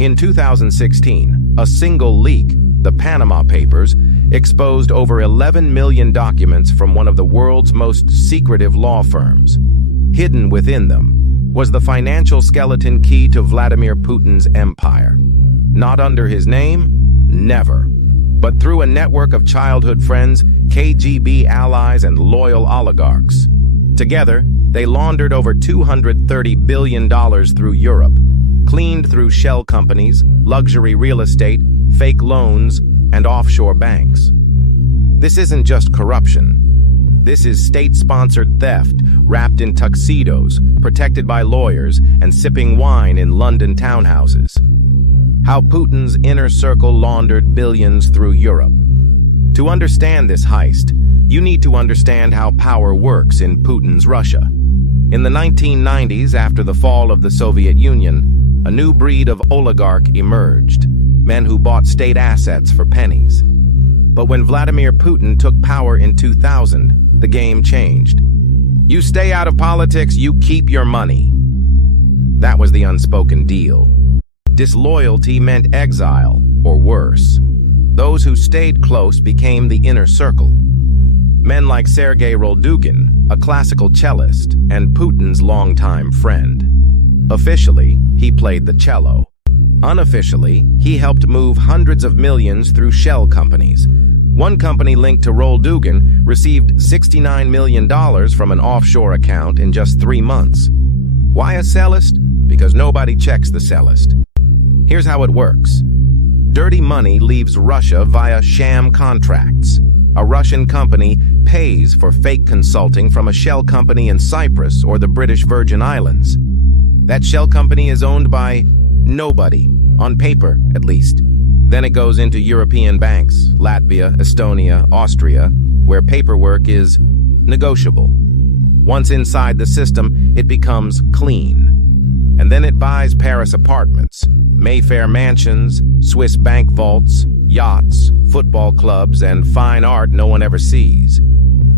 In 2016, a single leak, the Panama Papers, exposed over 11 million documents from one of the world's most secretive law firms. Hidden within them was the financial skeleton key to Vladimir Putin's empire. Not under his name, never, but through a network of childhood friends, KGB allies, and loyal oligarchs. Together, they laundered over $230 billion through Europe, cleaned through shell companies, luxury real estate, fake loans, and offshore banks. This isn't just corruption. This is state-sponsored theft, wrapped in tuxedos, protected by lawyers, and sipping wine in London townhouses. How Putin's inner circle laundered billions through Europe. To understand this heist, you need to understand how power works in Putin's Russia. In the 1990s, after the fall of the Soviet Union, a new breed of oligarch emerged, men who bought state assets for pennies. But when Vladimir Putin took power in 2000, the game changed. You stay out of politics, you keep your money. That was the unspoken deal. Disloyalty meant exile, or worse. Those who stayed close became the inner circle. Men like Sergei Roldugin, a classical cellist and Putin's longtime friend. Officially, he played the cello. Unofficially, he helped move hundreds of millions through shell companies. One company linked to Roldugin received $69 million from an offshore account in just 3 months. Why a cellist? Because nobody checks the cellist. Here's how it works. Dirty money leaves Russia via sham contracts. A Russian company pays for fake consulting from a shell company in Cyprus or the British Virgin Islands. That shell company is owned by nobody, on paper at least. Then it goes into European banks, Latvia, Estonia, Austria, where paperwork is negotiable. Once inside the system, it becomes clean. And then it buys Paris apartments, Mayfair mansions, Swiss bank vaults, yachts, football clubs, and fine art no one ever sees.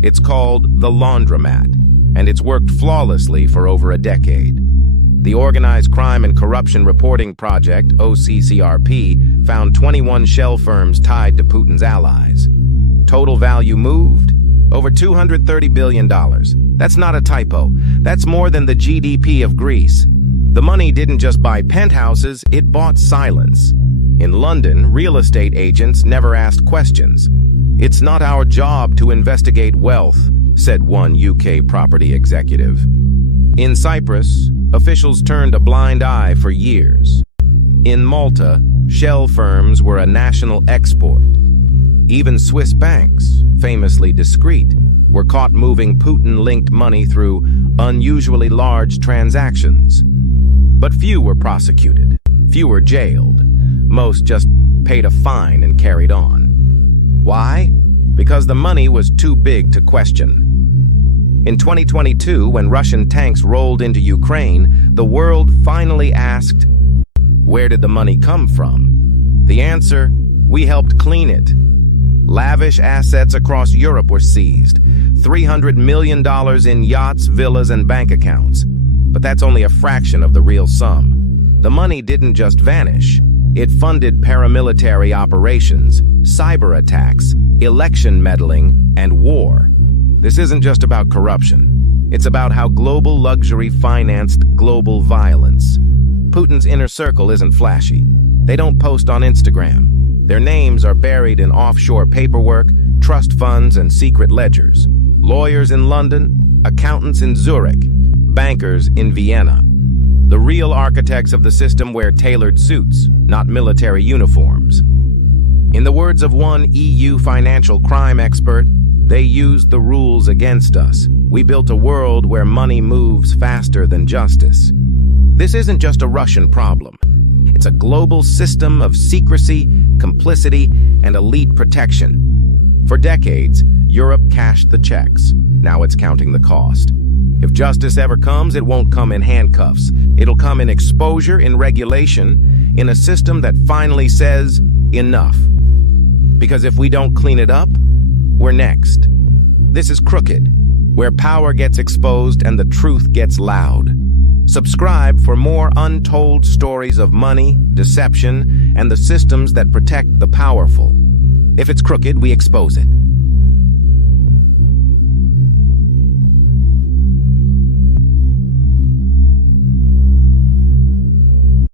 It's called the laundromat, and it's worked flawlessly for over a decade. The Organized Crime and Corruption Reporting Project, OCCRP, found 21 shell firms tied to Putin's allies. Total value moved? Over $230 billion. That's not a typo. That's more than the GDP of Greece. The money didn't just buy penthouses, it bought silence. In London, real estate agents never asked questions. It's not our job to investigate wealth, said one UK property executive. In Cyprus, officials turned a blind eye for years. In Malta, shell firms were a national export. Even Swiss banks, famously discreet, were caught moving Putin-linked money through unusually large transactions. But few were prosecuted, few were jailed. Most just paid a fine and carried on. Why? Because the money was too big to question. In 2022, when Russian tanks rolled into Ukraine, the world finally asked, where did the money come from? The answer, we helped clean it. Lavish assets across Europe were seized, $300 million in yachts, villas, and bank accounts. But that's only a fraction of the real sum. The money didn't just vanish. It funded paramilitary operations, cyber attacks, election meddling, and war. This isn't just about corruption. It's about how global luxury financed global violence. Putin's inner circle isn't flashy. They don't post on Instagram. Their names are buried in offshore paperwork, trust funds, and secret ledgers. Lawyers in London, accountants in Zurich, bankers in Vienna. The real architects of the system wear tailored suits, not military uniforms. In the words of one EU financial crime expert, they used the rules against us. We built a world where money moves faster than justice. This isn't just a Russian problem. It's a global system of secrecy, complicity, and elite protection. For decades, Europe cashed the checks. Now it's counting the cost. If justice ever comes, it won't come in handcuffs. It'll come in exposure, in regulation, in a system that finally says, enough. Because if we don't clean it up, we're next. This is Crooked, where power gets exposed and the truth gets loud. Subscribe for more untold stories of money, deception, and the systems that protect the powerful. If it's crooked, we expose it.